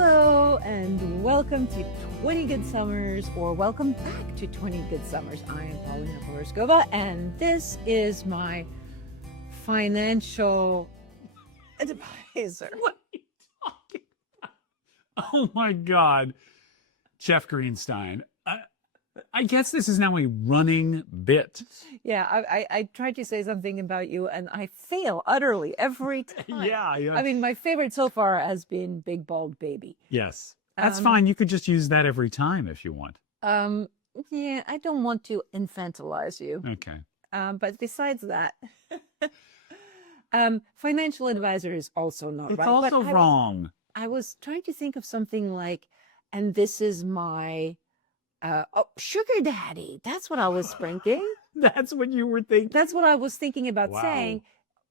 Hello and welcome to 20 Good Summers, or welcome back to 20 Good Summers. I am Paulina Poroskova, and this is my financial advisor. What are you talking about? Oh my God. Jeff Greenstein. I guess this is now a running bit. Yeah, I tried to say something about you and I fail utterly every time. Yeah. I mean, my favorite so far has been Big Bald Baby. Yes. That's fine. You could just use that every time if you want. Yeah, I don't want to infantilize you. Okay. But besides that, financial advisor is also not It's right. also wrong. I was trying to think of something like, and this is my sugar daddy. That's what I was thinking. That's what you were thinking. That's what I was thinking about Wow. saying.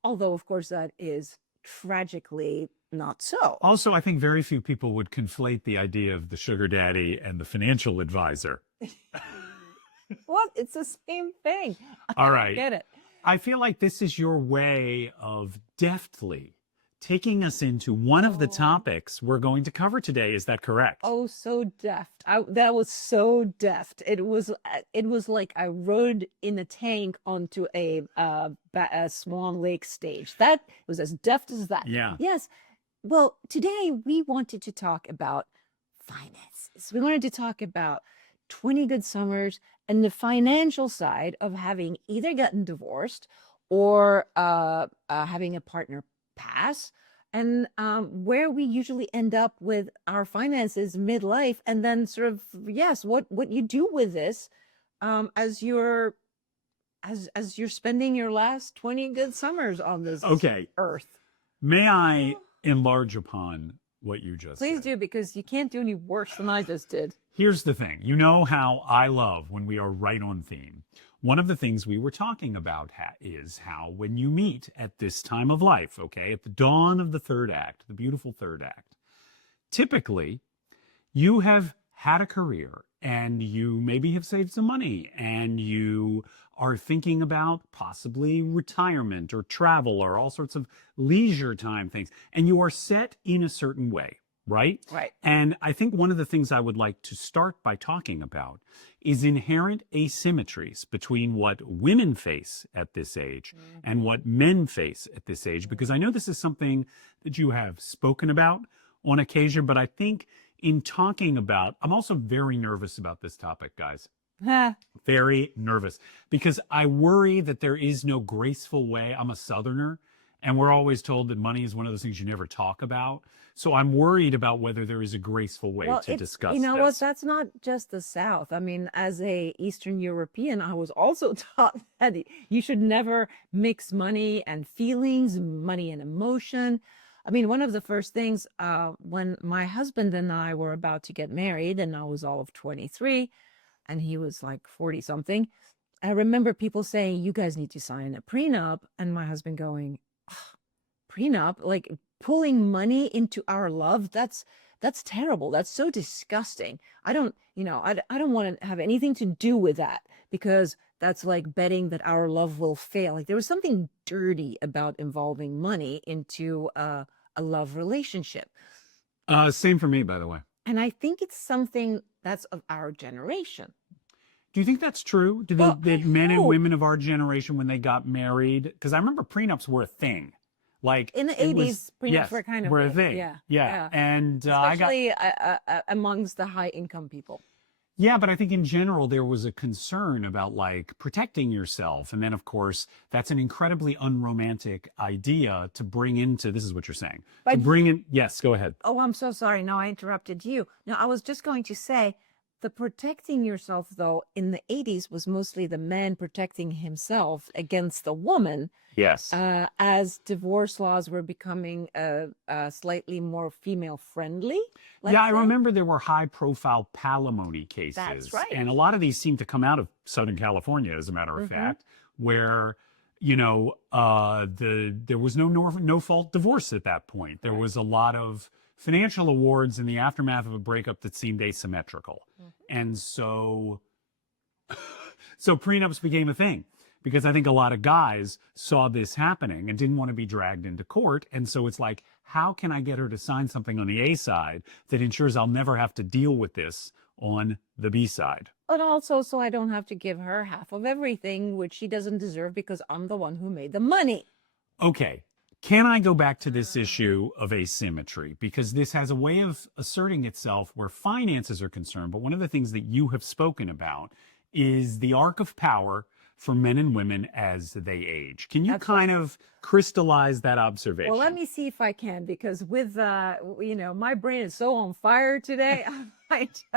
Although, of course, that is tragically not so. Also, I think very few people would conflate the idea of the sugar daddy and the financial advisor. What? It's the same thing. All I right. get it. I feel like this is your way of deftly taking us into one of the topics we're going to cover today. Is that correct? Oh, so deft. That was so deft. It was like I rode in a tank onto a Swan Lake stage. That was as deft as that. Yeah. Yes. Well, today we wanted to talk about finances. We wanted to talk about 20 Good Summers and the financial side of having either gotten divorced or having a partner pass, and where we usually end up with our finances midlife, and then sort of, yes, what you do with this as you're spending your last 20 good summers on this earth. May I enlarge upon what you just Please said? do, because you can't do any worse than I just did. Here's the thing. You know how I love when we are right on theme. One of the things we were talking about is how when you meet at this time of life, okay, at the dawn of the third act, the beautiful third act, typically you have had a career and you maybe have saved some money and you are thinking about possibly retirement or travel or all sorts of leisure time things, and you are set in a certain way. Right? Right. And I think one of the things I would like to start by talking about is inherent asymmetries between what women face at this age and what men face at this age, because I know this is something that you have spoken about on occasion, but I think in talking about, I'm also very nervous about this topic, guys. Very nervous, because I worry that there is no graceful way. I'm a Southerner, and we're always told that money is one of those things you never talk about. So I'm worried about whether there is a graceful way to discuss this. You know what? That's not just the South. I mean, as a Eastern European, I was also taught that you should never mix money and feelings, money and emotion. I mean, one of the first things when my husband and I were about to get married, and I was all of 23, and he was like 40 something, I remember people saying, "You guys need to sign a prenup," and my husband going, "Prenup? Like pulling money into our love? That's terrible. That's so disgusting. I don't want to have anything to do with that, because that's like betting that our love will fail." Like there was something dirty about involving money into a love relationship. Same for me, by the way. And I think it's something that's of our generation. Do you think that's true? Do the men and women of our generation, when they got married, because I remember prenups were a thing. Like in the 80s, prenups were kind of a thing. Yeah. And especially amongst the high income people. Yeah, but I think in general there was a concern about like protecting yourself, and then of course that's an incredibly unromantic idea to bring into. This is what you're saying. But, to bring in. Yes, go ahead. Oh, I'm so sorry. No, I interrupted you. No, I was just going to say, the protecting yourself, though, in the 80s was mostly the man protecting himself against the woman. Yes. As divorce laws were becoming slightly more female friendly. Yeah, I remember there were high profile palimony cases. That's right. And a lot of these seem to come out of Southern California, as a matter of fact, where, there was no fault divorce at that point. There was a lot of financial awards in the aftermath of a breakup that seemed asymmetrical. And so prenups became a thing, because I think a lot of guys saw this happening and didn't want to be dragged into court. And so it's like, how can I get her to sign something on the A side that ensures I'll never have to deal with this on the B side? But also, so I don't have to give her half of everything, which she doesn't deserve because I'm the one who made the money. Okay. Can I go back to this issue of asymmetry? Because this has a way of asserting itself where finances are concerned. But one of the things that you have spoken about is the arc of power for men and women as they age. Can you That's kind of crystallize that observation? Well, let me see if I can, because with my brain is so on fire today.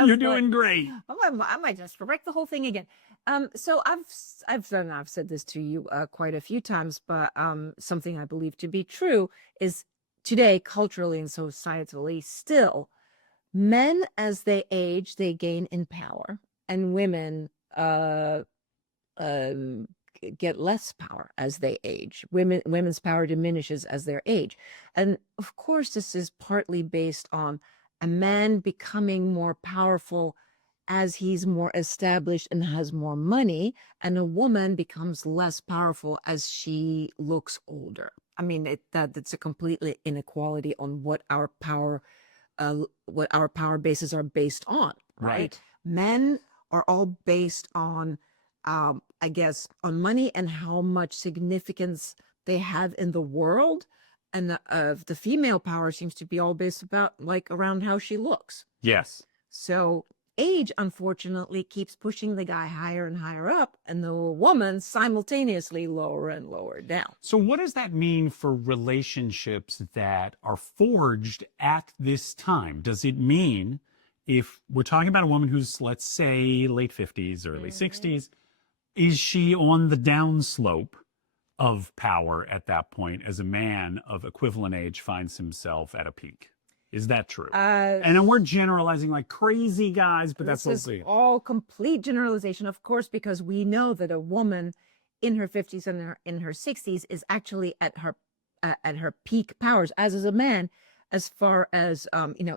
You're doing great. I might just correct the whole thing again. So I've said this to you quite a few times, but something I believe to be true is today, culturally and societally, still, men as they age, they gain in power, and women get less power as they age. Women's power diminishes as they age. And of course, this is partly based on a man becoming more powerful as he's more established and has more money, and a woman becomes less powerful as she looks older. I mean, that's a completely inequality on what our power bases are based on, right? Men are all based on I guess, on money and how much significance they have in the world. And the female power seems to be all based about around how she looks. Yes. So age, unfortunately, keeps pushing the guy higher and higher up, and the woman simultaneously lower and lower down. So what does that mean for relationships that are forged at this time? Does it mean, if we're talking about a woman who's, let's say, late 50s, early 60s, is she on the downslope of power at that point as a man of equivalent age finds himself at a peak? Is that true? And we're generalizing like crazy, guys, but that's what this is all complete generalization, of course, because we know that a woman in her 50s and in her 60s is actually at her peak powers, as is a man, as far as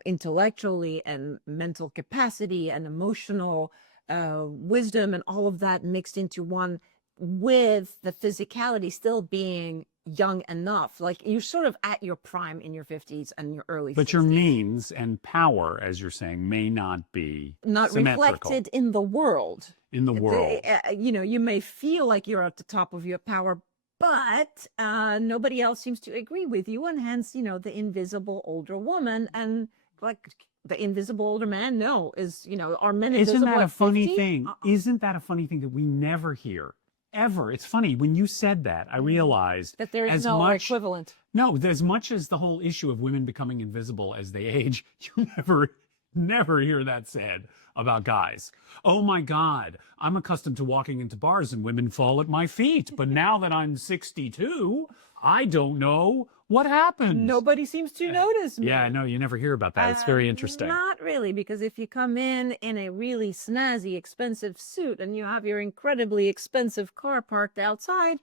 intellectually and mental capacity and emotional wisdom and all of that mixed into one, with the physicality still being young enough. Like, you're sort of at your prime in your 50s and your early 60s. But your means and power, as you're saying, may not be reflected in the world. In the world. You may feel like you're at the top of your power, but nobody else seems to agree with you, and hence, the invisible older woman and the invisible older man, are men invisible? Isn't that a funny 50? thing? Isn't that a funny thing that we never hear? Ever. It's funny. When you said that, I realized that there is no equivalent. No, as much as the whole issue of women becoming invisible as they age, you never hear that said about guys. Oh my God, I'm accustomed to walking into bars and women fall at my feet. But now that I'm 62, I don't know what happened. Nobody seems to notice me. Yeah, no, you never hear about that. It's very interesting. Not really, because if you come in a really snazzy, expensive suit and you have your incredibly expensive car parked outside,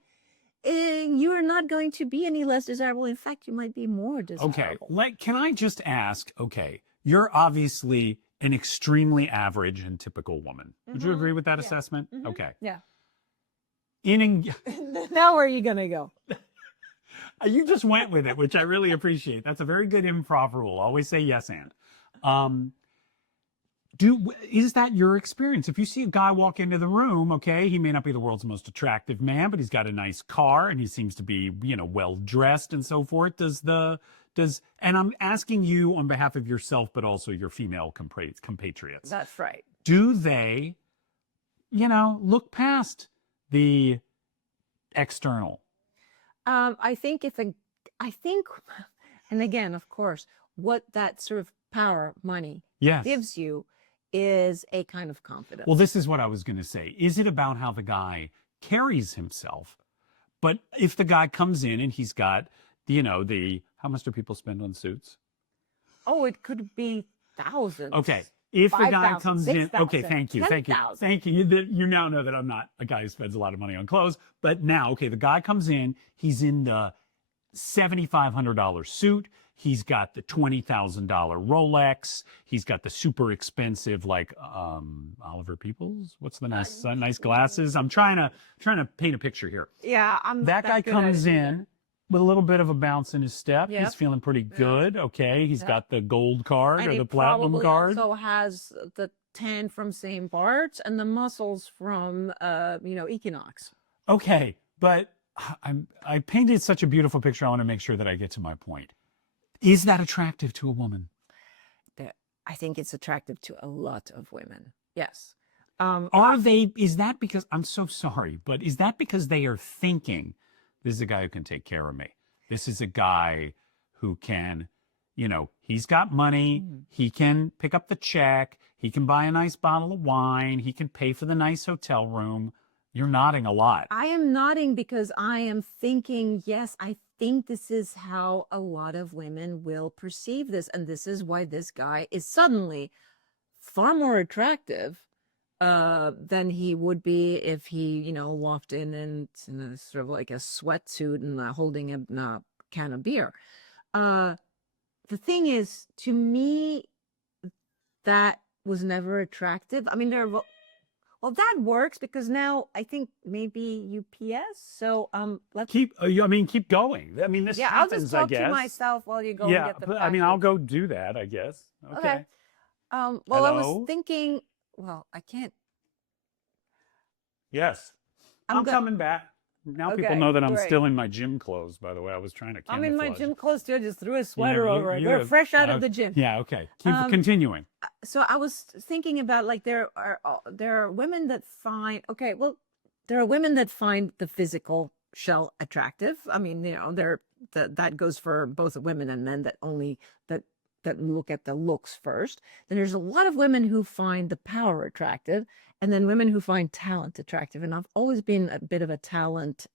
you are not going to be any less desirable. In fact, you might be more desirable. Okay, can I just ask, you're obviously an extremely average and typical woman. Would you agree with that assessment? Okay. Yeah. Now where are you going to go? You just went with it, which I really appreciate. That's a very good improv rule. Always say yes and. Is that your experience? If you see a guy walk into the room, he may not be the world's most attractive man, but he's got a nice car and he seems to be, well dressed and so forth. And I'm asking you on behalf of yourself, but also your female compatriots. That's right. Do they, look past the external? I think and again, of course, what that sort of power, money gives you is a kind of confidence. Well, this is what I was going to say. Is it about how the guy carries himself? But if the guy comes in and he's got, how much do people spend on suits? Oh, it could be thousands. Okay. If a guy comes 6, in, 000, okay, thank you. 10,000. You now know that I'm not a guy who spends a lot of money on clothes. But now, the guy comes in, he's in the $7,500 suit. He's got the $20,000 Rolex. He's got the super expensive, Oliver Peoples. What's the nice glasses? I'm trying to paint a picture here. Yeah, that guy comes in. with a little bit of a bounce in his step. Yep. He's feeling pretty good. Okay. He's Yep. got the gold card And or he the platinum probably card. also has the tan from same parts and the muscles from, Equinox. Okay. But I painted such a beautiful picture. I want to make sure that I get to my point. Is that attractive to a woman? I think it's attractive to a lot of women. Yes. Is that because, I'm so sorry, but is that because they are thinking, this is a guy who can take care of me? This is a guy who can, he's got money. He can pick up the check. He can buy a nice bottle of wine. He can pay for the nice hotel room. You're nodding a lot. I am nodding because I am thinking, yes, I think this is how a lot of women will perceive this. And this is why this guy is suddenly far more attractive than he would be if he, walked in a sort of like a sweatsuit and holding a can of beer. The thing is, to me, that was never attractive. I mean, well, that works because now I think maybe UPS. So let's keep going. I mean, this happens, I'll just talk I guess. to myself while you go and get the but package. I'll go do that, I guess. Okay. Well, Hello? I was thinking, well, I can't. Yes. I'm coming back. Now people Okay, know that I'm great. still in my gym clothes, by the way. I was trying to I'm in my camouflage. gym clothes too. I just threw a sweater over it. We're fresh out of the gym. Yeah, okay. Keep continuing. So I was thinking about, like, there are women that find, there are women that find the physical shell attractive. I mean, that goes for both women and men that look at the looks first. Then there's a lot of women who find the power attractive, and then women who find talent attractive. And I've always been a bit of a talent,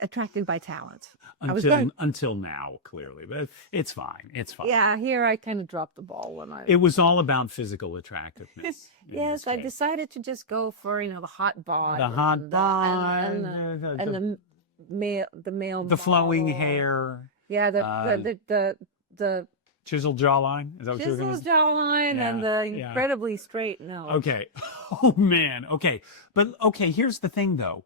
attracted by talent. Until now, clearly, but it's fine. It's fine. Yeah, here I kind of dropped the ball when It was all about physical attractiveness. Yes, I decided to just go for the hot bod, and the male, the flowing model. hair. Yeah, the chiseled jawline. Is that what you were going to say? Chiseled jawline and the incredibly straight nose. Okay. Oh man. Okay. But okay, here's the thing though.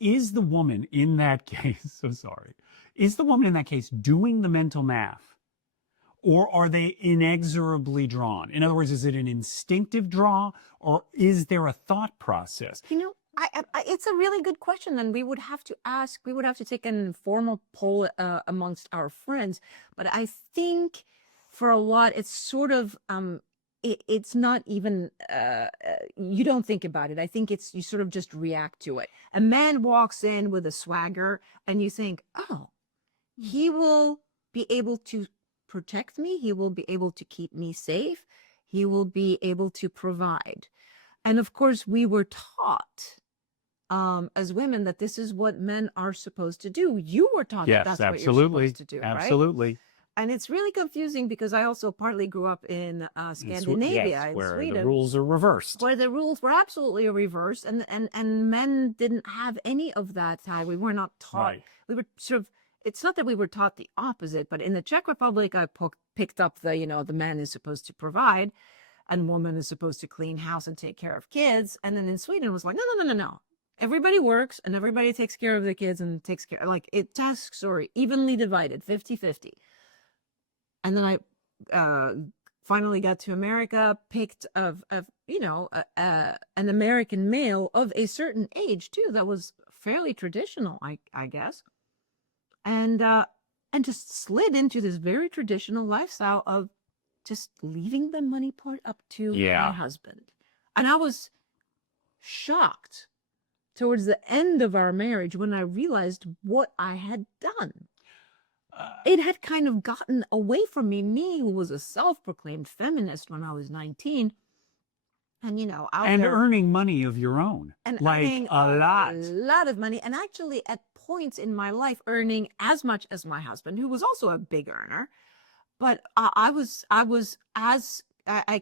Is the woman in that case, so sorry, is the woman in that case doing the mental math? Or are they inexorably drawn? In other words, is it an instinctive draw or is there a thought process? It's a really good question, and we would have to take an informal poll amongst our friends. But I think for a lot, it's sort of, it's not even, you don't think about it. I think you sort of just react to it. A man walks in with a swagger and you think, oh, he will be able to protect me. He will be able to keep me safe. He will be able to provide. And of course, we were taught as women that this is what men are supposed to do. You were taught that that's what you're supposed to do, right? Absolutely. And it's really confusing because I also partly grew up in Scandinavia, in where Sweden, the rules are reversed. where the rules were absolutely reversed, and men didn't have any of that time. We were not taught. Right. We were sort of. It's not that we were taught the opposite, but in the Czech Republic, I picked up the man is supposed to provide, and woman is supposed to clean house and take care of kids. And then in Sweden, it was like, no. Everybody works and everybody takes care of the kids and takes care, tasks are evenly divided, 50-50. And then I finally got to America, picked an American male of a certain age too, that was fairly traditional, I guess. And just slid into this very traditional lifestyle of just leaving the money part up to my husband. And I was shocked towards the end of our marriage when I realized what I had done. It had kind of gotten away from me who was a self-proclaimed feminist when I was 19. And, and earning money of your own. And like earning a lot. A lot of money. And actually at points in my life earning as much as my husband, who was also a big earner. But I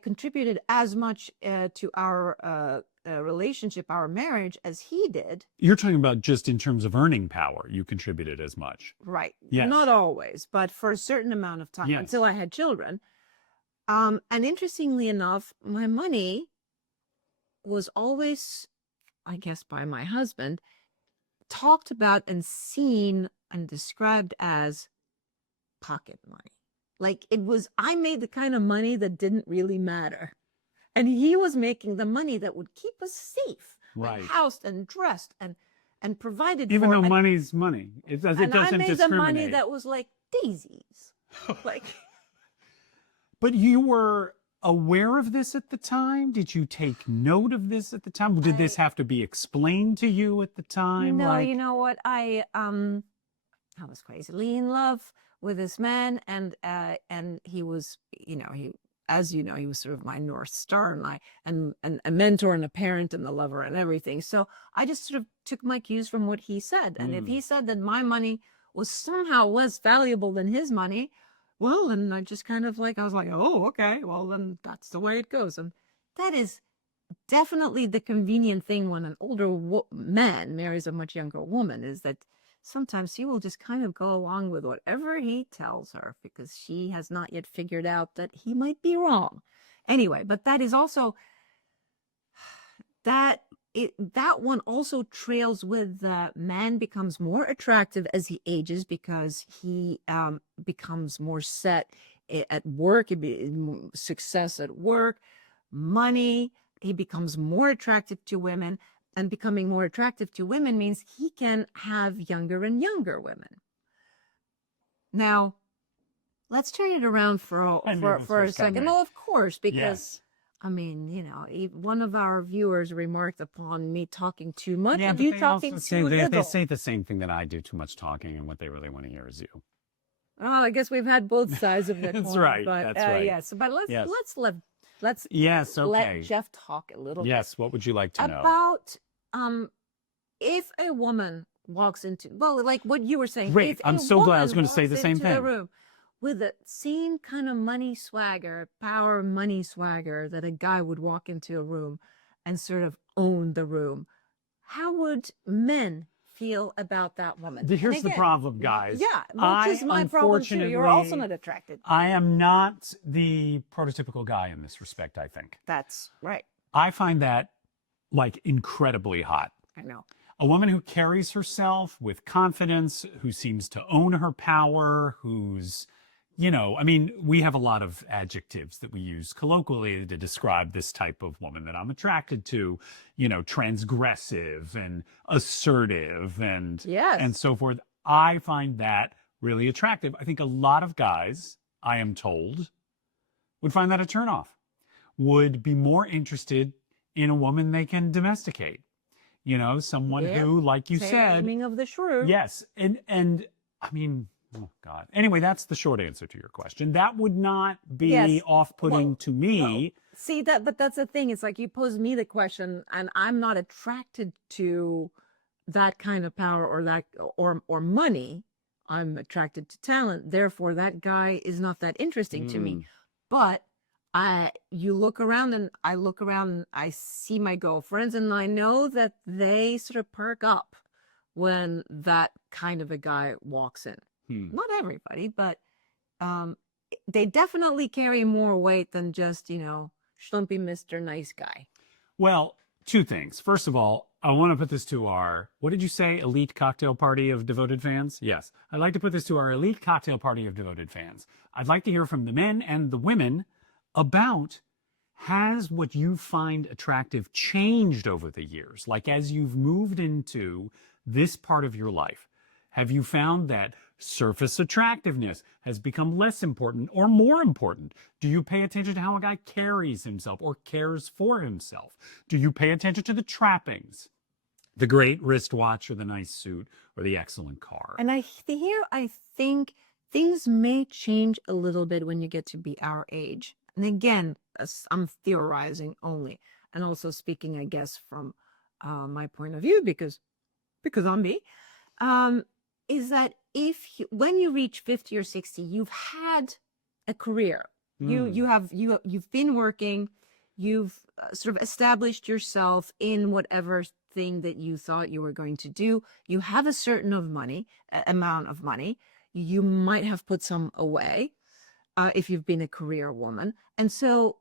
contributed as much to our relationship, our marriage, as he did. You're talking about just in terms of earning power, you contributed as much. Right. Yes. Not always, but for a certain amount of time until I had children. And interestingly enough, my money was always, I guess, by my husband, talked about and seen and described as pocket money. Like it was, I made the kind of money that didn't really matter. And he was making the money that would keep us safe, Right. and housed and dressed and provided Even for. though And, money's money, it and I doesn't made the money discriminate. that was like daisies. Like, But you were aware of this at the time? Did you take note of this at the time? Did this have to be explained to you at the time? no, Like, you know what? I was crazily in love with this man, and he was, you know, he, as you know, he was sort of my North Star, and and a mentor and a parent and the lover and everything. So I just sort of took my cues from what he said. And if he said that my money was somehow less valuable than his money, well, then I just kind of like, I was like, oh, okay, well, then that's the way it goes. And that is definitely the convenient thing when an older man marries a much younger woman, is that sometimes she will just kind of go along with whatever he tells her because she has not yet figured out that he might be wrong. Anyway, but that is also that one also trails with man becomes more attractive as he ages because he becomes more set at work, success at work, money. He becomes more attractive to women, and becoming more attractive to women means he can have younger and younger women. Now, let's turn it around for a second. No, of course, because yes. I mean, you know, one of our viewers remarked upon me talking too much. Yeah, and but you they talking also too say, little. they say the same thing that I do, too much talking, and what they really want to hear is you. Well, I guess we've had both sides of the coin. That's right. But, That's right. yes. But let's Yes, okay. let Jeff talk a little bit. Yes, what would you like to know? About if a woman walks into, well, like what you were saying. Great. If I'm a so glad. I was woman going to say the walks same into the thing. room with the same kind of money swagger, power money swagger that a guy would walk into a room and sort of own the room, how would men feel about that woman? Here's the problem, guys. Yeah, which is my problem too. You're also not attracted. I am not the prototypical guy in this respect, I think. That's right. I find that like incredibly hot. I know. A woman who carries herself with confidence, who seems to own her power, who's, you know, I mean, we have a lot of adjectives that we use colloquially to describe this type of woman that I'm attracted to, you know, transgressive and assertive and so forth. I find that really attractive. I think a lot of guys, I am told, would find that a turnoff, would be more interested in a woman they can domesticate. You know, someone who, like you said, Taming of the shrew. Yes, and I mean, oh God. Anyway, that's the short answer to your question. That would not be off-putting to me. See that, but that's the thing. It's like you pose me the question, and I'm not attracted to that kind of power or that or money. I'm attracted to talent. Therefore, that guy is not that interesting to me. But you look around, and I look around and I see my girlfriends, and I know that they sort of perk up when that kind of a guy walks in. Not everybody, but they definitely carry more weight than just, you know, schlumpy Mr. Nice Guy. Well, two things. First of all, I want to put this to our, what did you say, elite cocktail party of devoted fans? Yes. I'd like to put this to our elite cocktail party of devoted fans. I'd like to hear from the men and the women about, has what you find attractive changed over the years? Like as you've moved into this part of your life, have you found that surface attractiveness has become less important or more important? Do you pay attention to how a guy carries himself or cares for himself? Do you pay attention to the trappings? The great wristwatch or the nice suit or the excellent car? And I think things may change a little bit when you get to be our age. And again, I'm theorizing only, and also speaking, I guess, from my point of view, because I'm me, is that when you reach 50 or 60, you've had a career. You've been working, you've sort of established yourself in whatever thing that you thought you were going to do. You have a certain amount of money. You might have put some away. If you've been a career woman. And so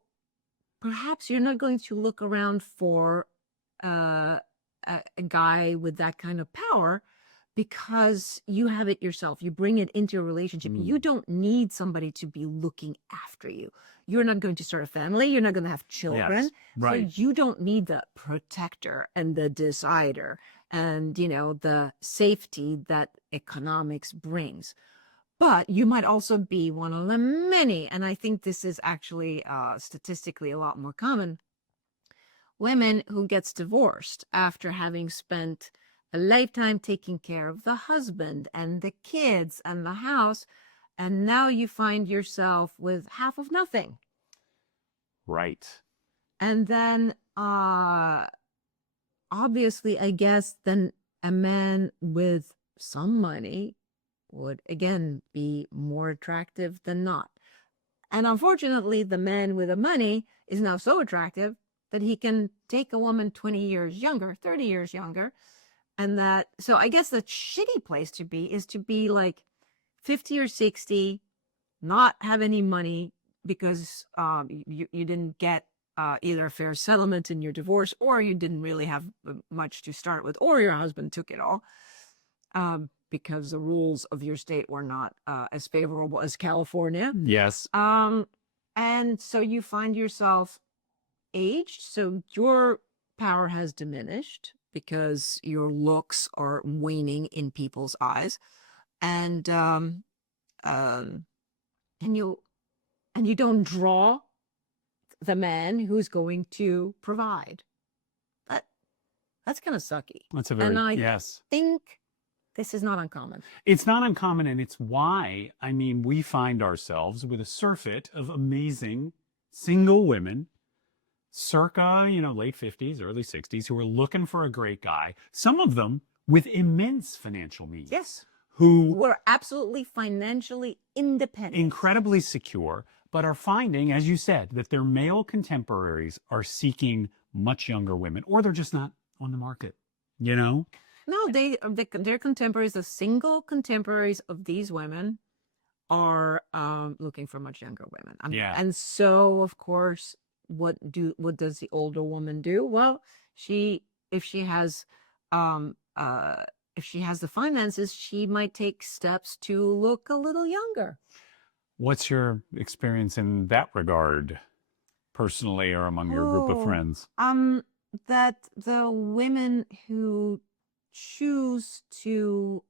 perhaps you're not going to look around for a a guy with that kind of power because you have it yourself. You bring it into a relationship. You don't need somebody to be looking after you. You're not going to start a family. You're not going to have children. Yes, right. So you don't need the protector and the decider and, the safety that economics brings. But you might also be one of the many, and I think this is actually statistically a lot more common, women who gets divorced after having spent a lifetime taking care of the husband and the kids and the house, and now you find yourself with half of nothing. Right. And then obviously, I guess then a man with some money would again be more attractive than not. And unfortunately, the man with the money is now so attractive that he can take a woman 20 years younger, 30 years younger. And so I guess the shitty place to be is to be like 50 or 60, not have any money because you didn't get either a fair settlement in your divorce, or you didn't really have much to start with, or your husband took it all because the rules of your state were not as favorable as California. Yes. And so you find yourself aged, so your power has diminished because your looks are waning in people's eyes, and you don't draw the man who's going to provide. That's kind of sucky. That's a very, and I yes. think this is not uncommon. It's not uncommon, and it's why, I mean, we find ourselves with a surfeit of amazing single women, circa, late 50s, early 60s, who are looking for a great guy. Some of them with immense financial means. Yes. Who were absolutely financially independent. Incredibly secure, but are finding, as you said, that their male contemporaries are seeking much younger women, or they're just not on the market, No, their contemporaries, the single contemporaries of these women are looking for much younger women. Yeah. And so, of course, what does the older woman do? Well, if she has the finances, she might take steps to look a little younger. What's your experience in that regard, personally or among your group of friends? That the women who choose to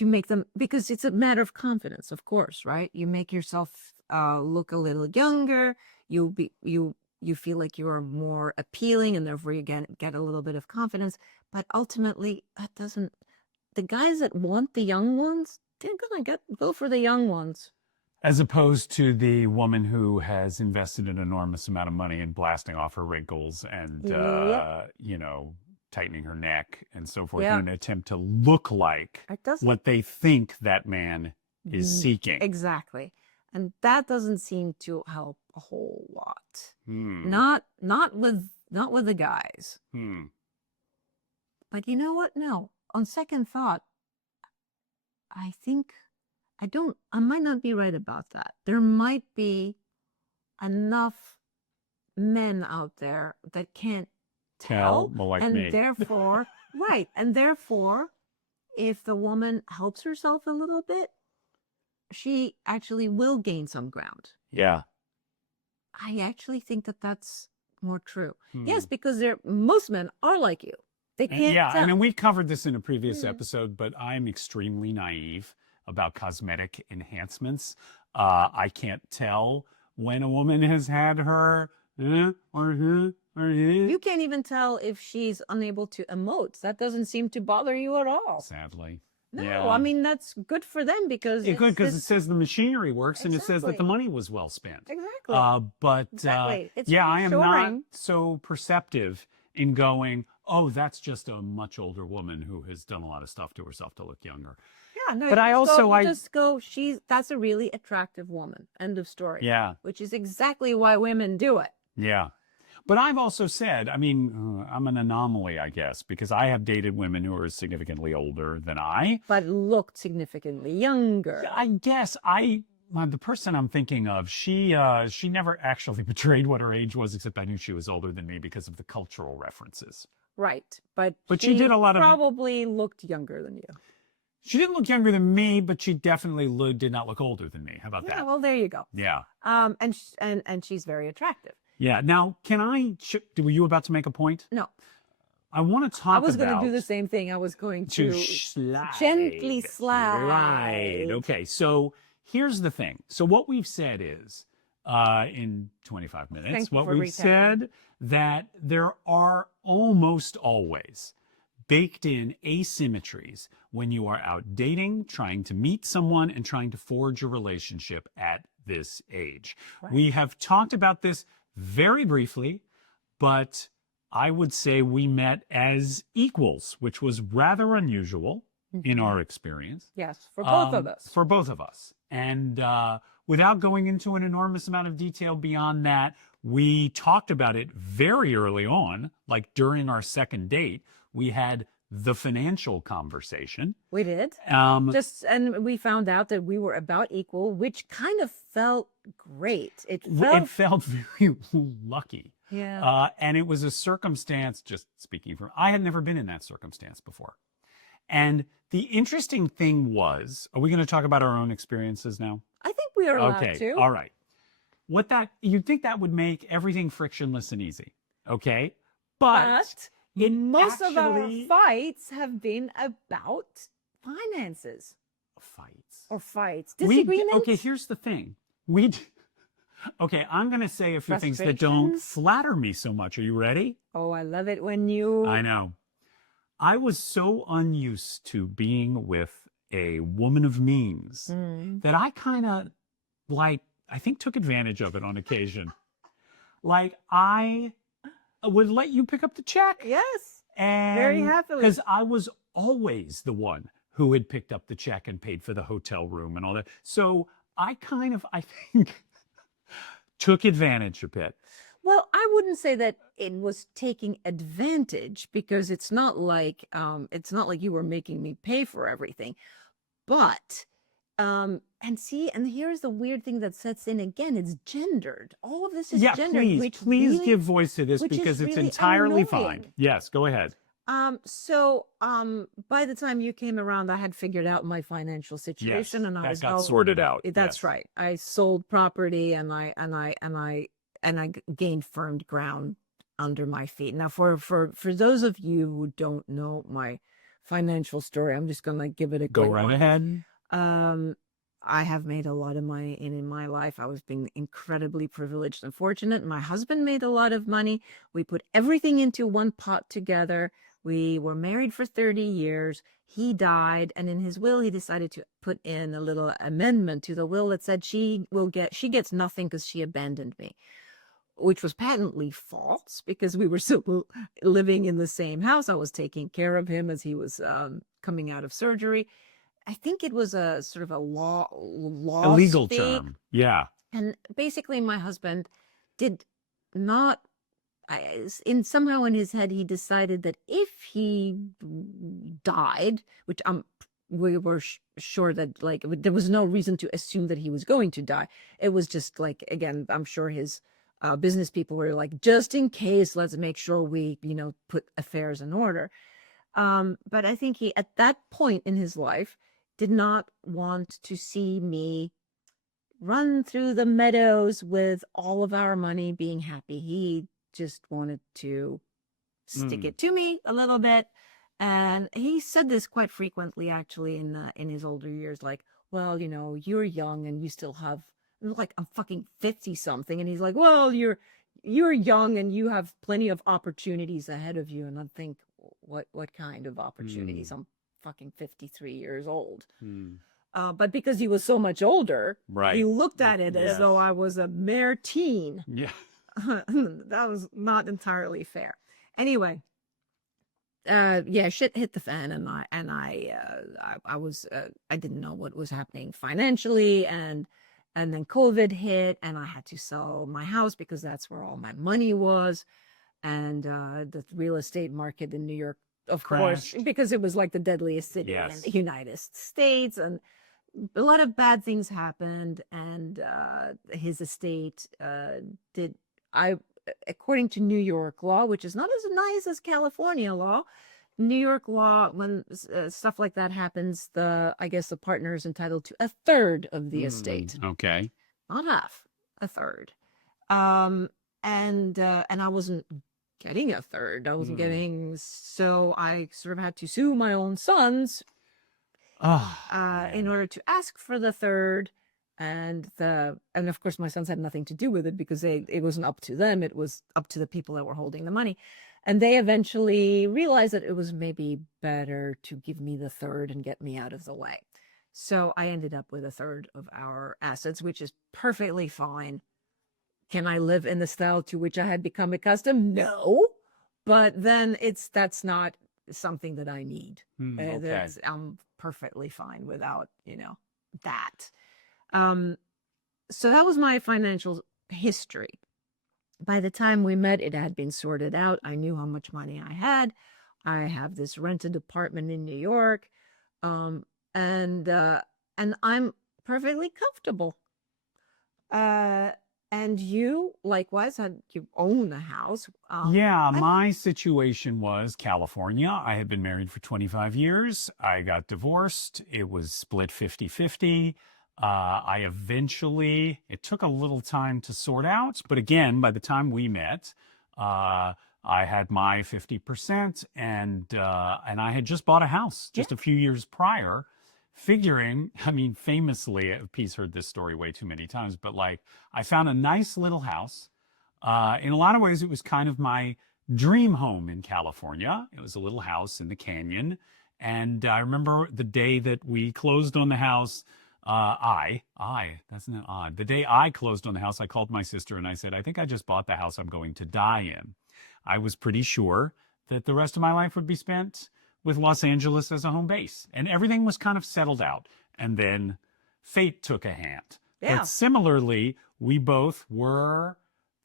make them, because it's a matter of confidence, of course, right? You make yourself look a little younger. You feel like you are more appealing, and therefore you get a little bit of confidence. But ultimately, the guys that want the young ones, they're gonna go for the young ones. As opposed to the woman who has invested an enormous amount of money in blasting off her wrinkles and, tightening her neck and so forth in an attempt to look like what they think that man is seeking. Exactly. And that doesn't seem to help a whole lot. Not with the guys. But you know what? No. On second thought, I think I might not be right about that. There might be enough men out there that can't tell, like and me. therefore, right. And therefore, if the woman helps herself a little bit, she actually will gain some ground. Yeah. I actually think that that's more true. Yes, because most men are like you. They can't tell. I mean, we covered this in a previous episode, but I'm extremely naive about cosmetic enhancements. I can't tell when a woman has had her You can't even tell if she's unable to emote. That doesn't seem to bother you at all. Sadly. No, Yeah. I mean, that's good for them because it's good because it says the machinery works and it says that the money was well spent. Exactly. Exactly. It's I am not reassuring. so perceptive in going, oh, that's just a much older woman who has done a lot of stuff to herself to look younger. Yeah, no. But That's a really attractive woman. End of story. Yeah. Which is exactly why women do it. Yeah. But I've also said, I mean, I'm an anomaly, I guess, because I have dated women who are significantly older than I. But looked significantly younger. I guess I The person I'm thinking of, she never actually betrayed what her age was, except I knew she was older than me because of the cultural references. Right. But But she did a lot of. probably looked younger than you. She didn't look younger than me, but she definitely did not look older than me. How about Yeah, that? well, there you go. Yeah. And she's very attractive. Yeah. Now, were you about to make a point? No, I want to I talk was going to do about the same thing. I was going to to slide. gently slide. Right. Okay. So here's the thing. So what we've said is, in 25 minutes, Thank you what for we've recapping. said that there are almost always baked in asymmetries when you are out dating, trying to meet someone, and trying to forge a relationship at this age. Right. We have talked about this very briefly, but I would say we met as equals, which was rather unusual in our experience. Yes, for both of us. For both of us. And without going into an enormous amount of detail beyond that, we talked about it very early on, like during our second date. We had the financial conversation. We did. And we found out that we were about equal, which kind of felt great. It felt very lucky. Yeah. And it was a circumstance, just speaking from, I had never been in that circumstance before. And the interesting thing was, are we going to talk about our own experiences now? I think we are allowed to. All right. You'd think that would make everything frictionless and easy. Okay. But most of our fights have been about finances. Fights. Disagreements. Okay, here's the thing. Okay, I'm going to say a few things that don't flatter me so much. Are you ready? Oh, I love it when you... I know. I was so unused to being with a woman of means that I kind of, I think took advantage of it on occasion. I would let you pick up the check. Yes. And very happily. Because I was always the one who had picked up the check and paid for the hotel room and all that. So I think, took advantage a bit. Well, I wouldn't say that it was taking advantage, because it's not like you were making me pay for everything. But and here's the weird thing that sets in again, it's gendered. All of this is gendered. Please give voice to this, because it's really entirely annoying. fine. Yes, go ahead. So by the time you came around, I had figured out my financial situation, and I got sorted out. That's right. I sold property, and I gained firm ground under my feet. Now, for those of you who don't know my financial story, I'm just going to give it a go right ahead. I have made a lot of money in my life. I was being incredibly privileged and fortunate. My husband made a lot of money. We put everything into one pot together. We were married for 30 years. He died, and in his will, he decided to put in a little amendment to the will that said she gets nothing because she abandoned me, which was patently false, because we were still living in the same house. I was taking care of him as he was coming out of surgery. I think it was a sort of a legal term. Yeah. And basically my husband did not, somehow in his head, he decided that if he died, which we were sure that there was no reason to assume that he was going to die. It was just again, I'm sure his business people were like, just in case, let's make sure we, put affairs in order. But I think he, at that point in his life, did not want to see me run through the meadows with all of our money being happy. He just wanted to stick it to me a little bit. And he said this quite frequently, actually, in his older years, like, well, you're young and you still have, I'm fucking 50 something. And he's like, well, you're young and you have plenty of opportunities ahead of you. And I think, what kind of opportunities? I'm fucking 53 years old. But because he was so much older, right, he looked at it as though I was a mere teen. Yeah. That was not entirely fair. Anyway, shit hit the fan, and I didn't know what was happening financially, and then COVID hit, and I had to sell my house because that's where all my money was, and the real estate market in New York, of course, because it was like the deadliest city in the United States, and a lot of bad things happened, and his estate did I according to New York law, which is not as nice as California law. New York law, when stuff like that happens, I guess the partner is entitled to a third of the estate, Okay. not half, a third. And I wasn't getting a third. I wasn't getting, so I sort of had to sue my own sons Oh, in order to ask for the third. And of course my sons had nothing to do with it because it wasn't up to them. It was up to the people that were holding the money. And they eventually realized that it was maybe better to give me the third and get me out of the way. So I ended up with a third of our assets, which is perfectly fine. Can I live in the style to which I had become accustomed? No. But then that's not something that I need. Okay. I'm perfectly fine without, that. So that was my financial history. By the time we met, it had been sorted out. I knew how much money I had. I have this rented apartment in New York. And I'm perfectly comfortable. And you, likewise, you own a house. Yeah, my situation was California. I had been married for 25 years. I got divorced. It was split 50-50. It took a little time to sort out, but again, by the time we met, I had my 50% and I had just bought a house just a few years prior, figuring, I mean, famously, Pete's heard this story way too many times, but like I found a nice little house. In a lot of ways, it was kind of my dream home in California. It was a little house in the canyon. And I remember the day that we closed on the house, that's not odd. The day I closed on the house, I called my sister and I said, I think I just bought the house I'm going to die in. I was pretty sure that the rest of my life would be spent with Los Angeles as a home base. And everything was kind of settled out. And then fate took a hand. Yeah. But similarly, we both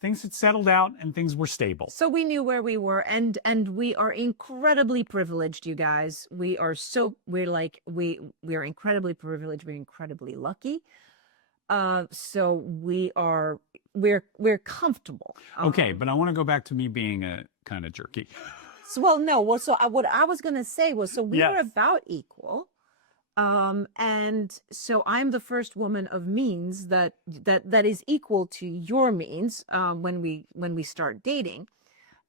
things had settled out and things were stable. So we knew where we were, and we are incredibly privileged, you guys. We're incredibly privileged. We're incredibly lucky. So we're comfortable. Okay, but I want to go back to me being a kind of jerky. What I was going to say was, so we were about equal. And so I'm the first woman of means that is equal to your means, when we start dating.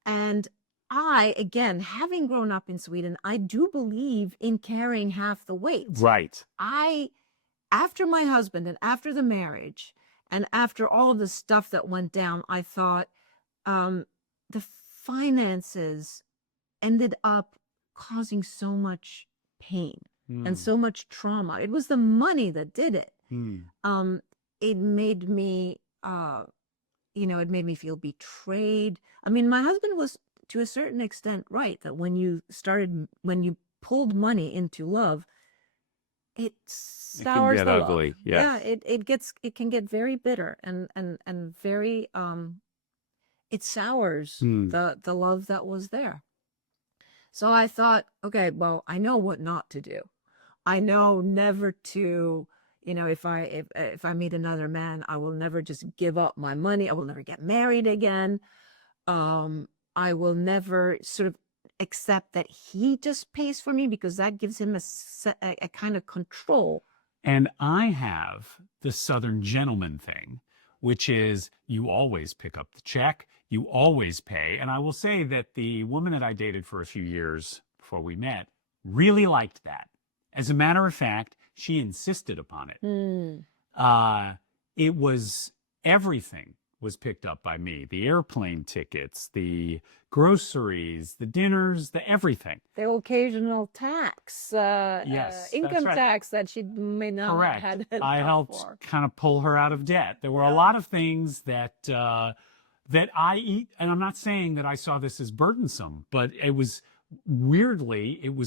And I, again, having grown up in Sweden, I do believe in carrying half the weight. Right. After my husband and after the marriage and after all of the stuff that went down, I thought, the finances ended up causing so much pain. And so much trauma. It was the money that did it. It made me, it made me feel betrayed. I mean, my husband was to a certain extent right, that when you pulled money into love, it sours the love. Ugly. Yes. Yeah, it can get very bitter and very, it sours the love that was there. So I thought, okay, well, I know what not to do. I know never to, if I meet another man, I will never just give up my money. I will never get married again. I will never sort of accept that he just pays for me, because that gives him a kind of control. And I have the Southern gentleman thing, which is you always pick up the check, you always pay. And I will say that the woman that I dated for a few years before we met really liked that. As a matter of fact, she insisted upon it. It was everything was picked up by me. The airplane tickets, the groceries, the dinners, the everything. The occasional tax, income tax that she may not Correct. have had. I helped kind of pull her out of debt. There were a lot of things that I eat, and I'm not saying that I saw this as burdensome, but it was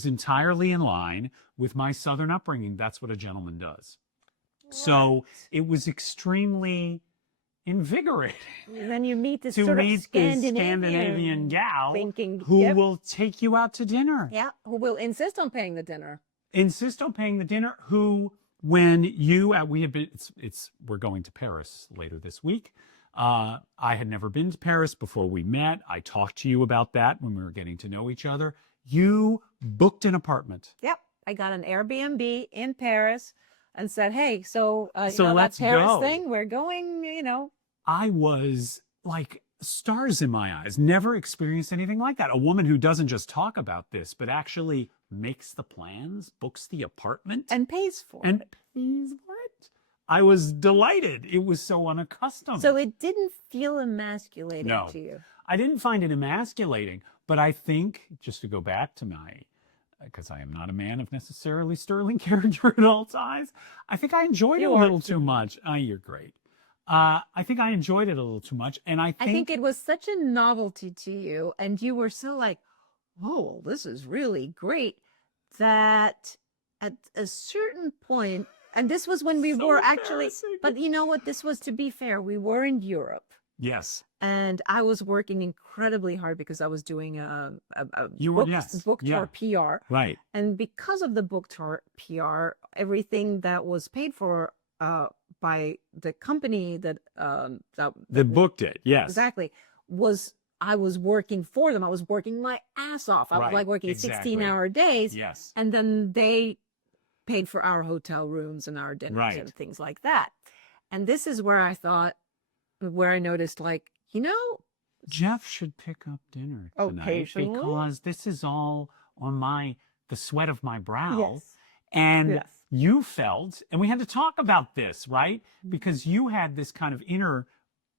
entirely in line with my Southern upbringing. That's what a gentleman does. What? So it was extremely invigorating. Then you meet this Scandinavian gal who will take you out to dinner. Yeah, who will insist on paying the dinner. Who when we had been, we're going to Paris later this week. I had never been to Paris before we met. I talked to you about that when we were getting to know each other. You booked an apartment. Yep. I got an Airbnb in Paris and said, hey, so, So that let's Paris go. thing, we're going. I was like stars in my eyes. Never experienced anything like that. A woman who doesn't just talk about this, but actually makes the plans, books the apartment, And pays for and it. pays for it. I was delighted. It was so unaccustomed. So it didn't feel emasculating No. to you. I didn't find it emasculating, but I think, just to go back to because I am not a man of necessarily sterling character at all times, I think I enjoyed it a little too much. You're great. I think I enjoyed it a little too much. And I think it was such a novelty to you, and you were so like, oh, this is really great, that at a certain point, and this was when we So were actually, embarrassing. but you know what? This was, to be fair, we were in Europe. Yes. And I was working incredibly hard because I was doing a book yeah. tour PR. Right. And because of the book tour PR, everything that was paid for by the company that booked it, yes. Exactly, I was working for them. I was working my ass off. I was Right, like working exactly. 16-hour days. Yes. And then they paid for our hotel rooms and our dinners Right. and things like that. And this is where I noticed, like, Jeff should pick up dinner tonight Occasionally. because this is all on the sweat of my brow. Yes. And Yes. you felt, and we had to talk about this, right? Because you had this kind of inner,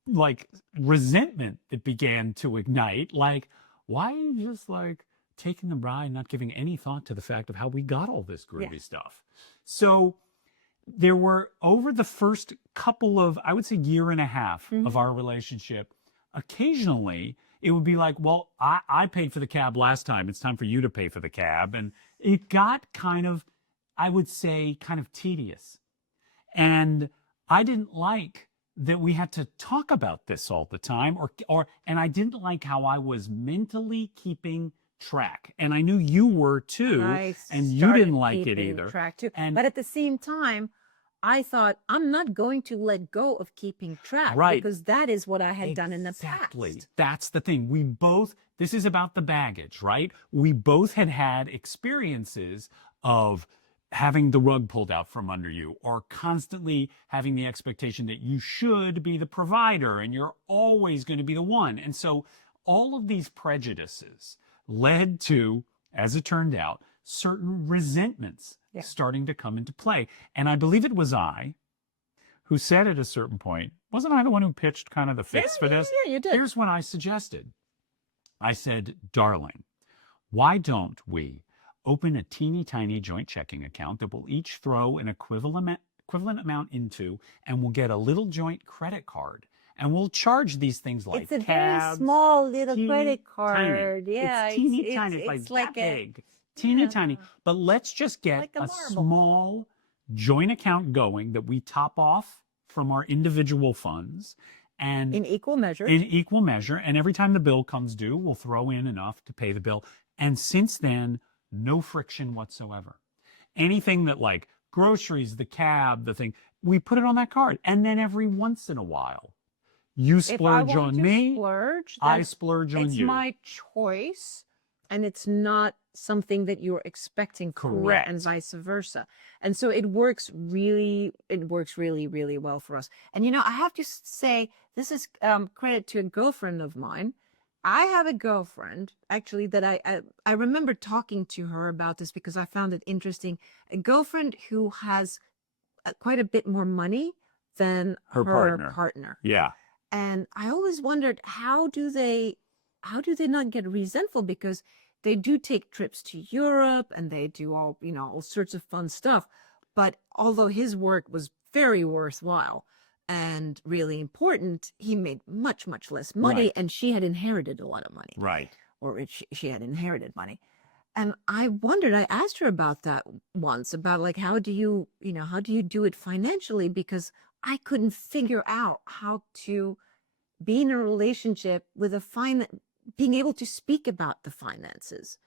like, resentment that began to ignite. Like, why are you just like taking the bride, not giving any thought to the fact of how we got all this groovy stuff? So there were, over the first couple of, I would say, year and a half of our relationship, occasionally it would be like, well, I paid for the cab last time. It's time for you to pay for the cab. And it got kind of, I would say, kind of tedious. And I didn't like that we had to talk about this all the time, and I didn't like how I was mentally keeping track. And I knew you were too, and you didn't like it either. Track too. And but at the same time, I thought, I'm not going to let go of keeping track, Right. because that is what I had done in the Exactly. past. That's the thing. This is about the baggage, right? We both had experiences of having the rug pulled out from under you, or constantly having the expectation that you should be the provider and you're always going to be the one. And so all of these prejudices led to, as it turned out, certain resentments starting to come into play. And I believe it was I who said at a certain point, wasn't I the one who pitched kind of the fix for this? Yeah, you did. Here's what I suggested. I said, darling, why don't we open a teeny tiny joint checking account that we'll each throw an equivalent amount into, and we'll get a little joint credit card. And we'll charge these things like It's a cabs, very small little teeny credit card. tiny. Yeah, It's teeny tiny. It's like that big. Teeny tiny. But let's just get Like a a marble. small joint account going that we top off from our individual funds. And in equal measure. in equal measure. And every time the bill comes due, we'll throw in enough to pay the bill. And since then, no friction whatsoever. Anything that, like groceries, the cab, the thing, we put it on that card. And then every once in a while, you splurge on me, I splurge on it's you. It's my choice, and it's not something that you're expecting from me, Correct. and vice versa. And so it works really, really well for us. And I have to say, this is credit to a girlfriend of mine. I have a girlfriend, actually, that I remember talking to her about this because I found it interesting. A girlfriend who has quite a bit more money than her partner. Yeah. And I always wondered, how do they not get resentful? Because they do take trips to Europe and they do all sorts of fun stuff. But although his work was very worthwhile and really important, he made much, much less money. Right. And she had inherited a lot of money. Right. Or she had inherited money. And I wondered, I asked her about that once, about like, how do you do it financially? Because I couldn't figure out how to be in a relationship with being able to speak about the finances.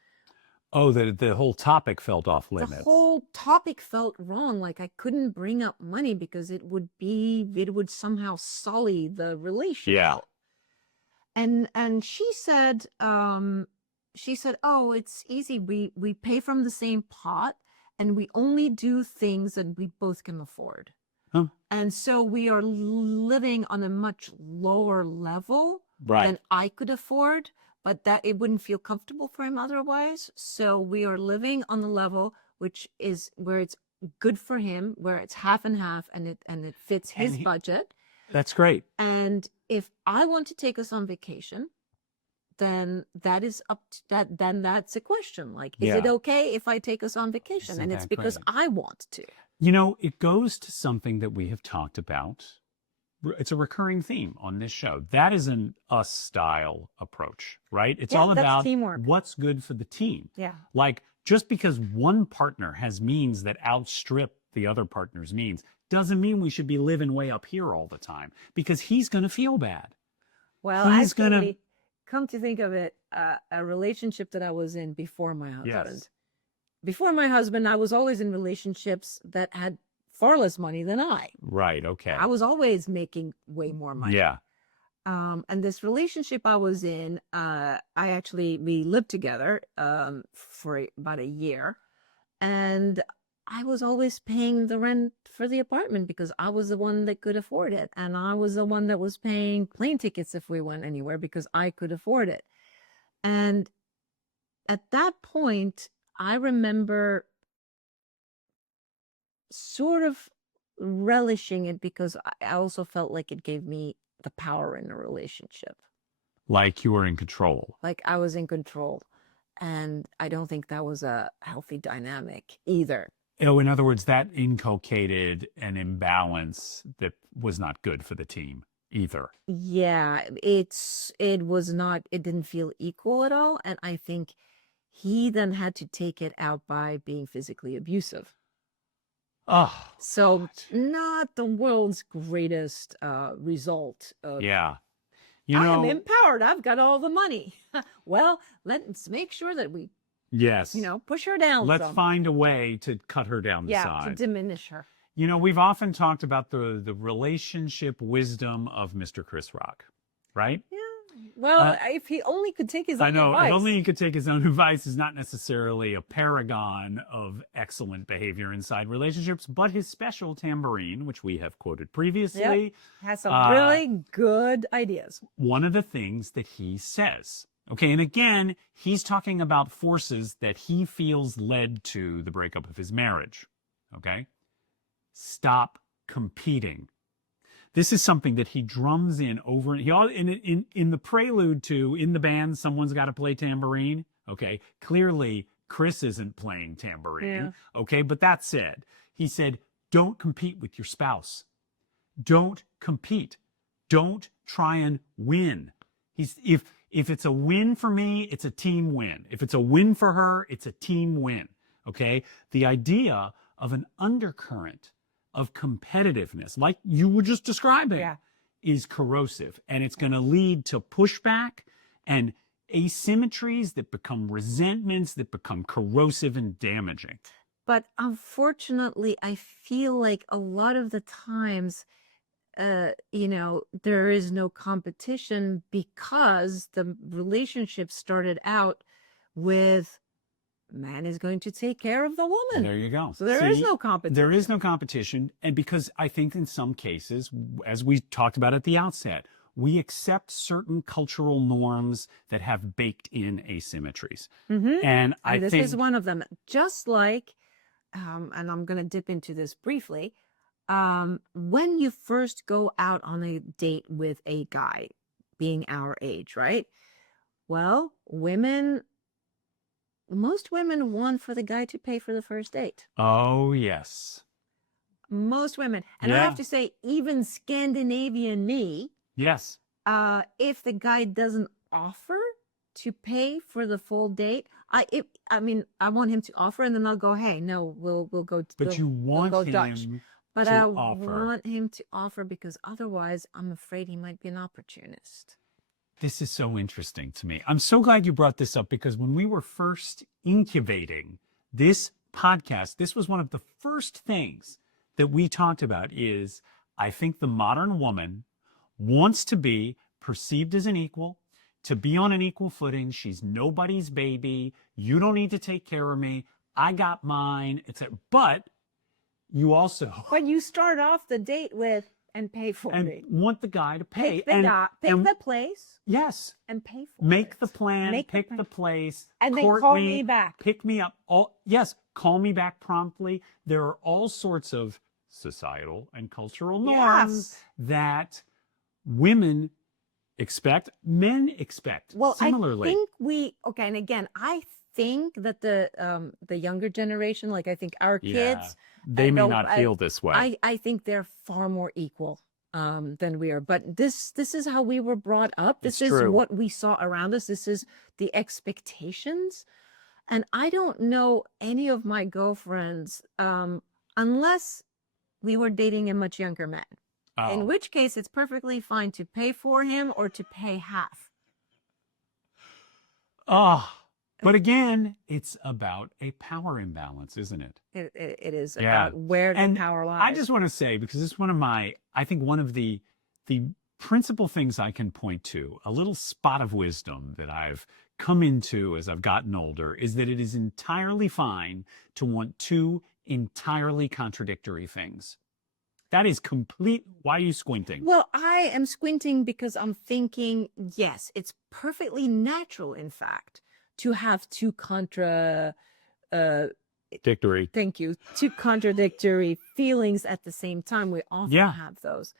Oh, the whole topic felt off The limits. whole topic felt wrong. Like I couldn't bring up money because it would somehow sully the relationship. Yeah. And she said, "Oh, it's easy. We pay from the same pot and we only do things that we both can afford. Huh. And so we are living on a much lower level Right. than I could afford, but that it wouldn't feel comfortable for him otherwise. So we are living on the level which is where it's good for him, where it's half and half, and it fits his budget. That's great. And if I want to take us on vacation, then that is up to that. Then that's a question. Like, is it okay if I take us on vacation? Isn't And it's that because great? I want to. You know, it goes to something that we have talked about. It's a recurring theme on this show. That is an us style approach, right? It's all that's about teamwork. what's good for the team. Yeah. Like, just because one partner has means that outstrip the other partner's means doesn't mean we should be living way up here all the time, because he's going to feel bad. Well, He's actually, gonna- come to think of it, a relationship that I was in before my husband. Yes. Before my husband, I was always in relationships that had far less money than I. Right. Okay. I was always making way more money. Yeah. And this relationship I was in, we lived together for about a year, and I was always paying the rent for the apartment because I was the one that could afford it, and I was the one that was paying plane tickets if we went anywhere because I could afford it. And at that point, I remember sort of relishing it because I also felt like it gave me the power in a relationship. Like you were in control. Like I was in control. And I don't think that was a healthy dynamic either. Oh, in other words, that inculcated an imbalance that was not good for the team either. Yeah, it didn't feel equal at all. And I think he then had to take it out by being physically abusive. Oh, So not the world's greatest result of, yeah. I am empowered. I've got all the money. Well, let's make sure that we, yes, push her down. Let's find a way to cut her down the side. To diminish her. We've often talked about the relationship wisdom of Mr. Chris Rock, right? Yeah. Well, if he only could take his own advice. If only he could take his own advice is not necessarily a paragon of excellent behavior inside relationships, but his special tambourine, which we have quoted previously, has some really good ideas. One of the things that he says, okay, and again, he's talking about forces that he feels led to the breakup of his marriage, okay? Stop competing. This is something that he drums in over in the prelude to in the band, someone's got to play tambourine. Okay. Clearly, Chris isn't playing tambourine. Yeah. Okay. But that said, he said, don't compete with your spouse. Don't compete. Don't try and win. If it's a win for me, it's a team win. If it's a win for her, it's a team win. Okay. The idea of an undercurrent of competitiveness, like you were just describing, is corrosive. And it's going to lead to pushback and asymmetries that become resentments that become corrosive and damaging. But unfortunately, I feel like a lot of the times, there is no competition because the relationship started out with man is going to take care of the woman. There you go. So there is no competition. There is no competition. And because I think in some cases, as we talked about at the outset, we accept certain cultural norms that have baked in asymmetries. Mm-hmm. And this is one of them. Just like, and I'm going to dip into this briefly, when you first go out on a date with a guy, being our age, right? Well, most women want for the guy to pay for the first date. Oh, yes. Most women. And I have to say, even Scandinavian me. Yes. If the guy doesn't offer to pay for the full date, I want him to offer, and then I'll go, hey, no, we'll go. But you want him Dutch. But to I offer. want him to offer because otherwise I'm afraid he might be an opportunist. This is so interesting to me. I'm so glad you brought this up because when we were first incubating this podcast, this was one of the first things that we talked about is I think the modern woman wants to be perceived as an equal, to be on an equal footing. She's nobody's baby. You don't need to take care of me. I got mine. But you also... But you start off the date with, and pay for and me. want the guy to pay. Pick the place. Yes. And pay for Make it. the plan, pick plan. the place. And then court call me back. Pick me up. Yes, call me back promptly. There are all sorts of societal and cultural norms that women expect, men expect similarly. I think and again, I think that the younger generation, like I think our kids, they may not feel this way. I think they're far more equal than we are. But this is how we were brought up. This is what we saw around us. This is the expectations. And I don't know any of my girlfriends, unless we were dating a much younger man. In which case, it's perfectly fine to pay for him or to pay half. But again, it's about a power imbalance, isn't it? It is about where the power lies. I just want to say, because this is one of the principal things I can point to, a little spot of wisdom that I've come into as I've gotten older, is that it is entirely fine to want two entirely contradictory things. That is complete. Why are you squinting? Well, I am squinting because I'm thinking, yes, it's perfectly natural, in fact, to have two contradictory. Thank you. Two contradictory feelings at the same time. We often have those.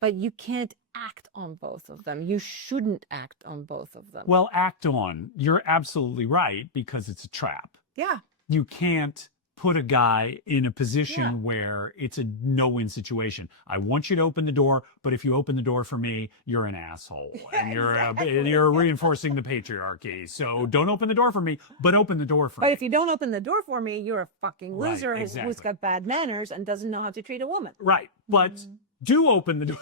But you can't act on both of them. You shouldn't act on both of them. Well, act on. You're absolutely right, because it's a trap. Yeah. You can't put a guy in a position where it's a no-win situation. I want you to open the door, but if you open the door for me, you're an asshole. And you're reinforcing the patriarchy. So don't open the door for me, but open the door for me. But if you don't open the door for me, you're a fucking loser who's got bad manners and doesn't know how to treat a woman. Right. But do open the door.